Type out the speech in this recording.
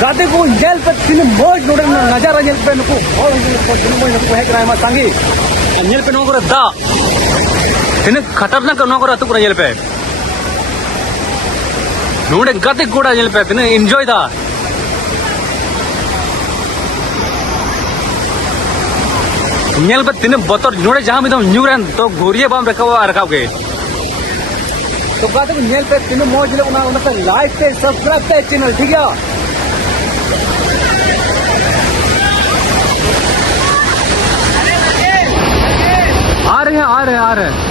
गाते को जेल पे तीन मौज नोड़े नजारा जेल पे नुको और तीन मौज नुको है कराए मा सांगी जेल पे नुको दा तीन खतरनाक नुको अतु को जेल पे नोड़े गाते कोड़ा जेल पे तीन एंजॉय दा जेल पे तीन बतर नोड़े जहां भी दम न्यूरन तो घोरिए बाम रखाव के तो गाते को जेल पे तीन मौज ले उना लाइक पे सब्सक्राइब पे चैनल ठीक है। आ रहे हैं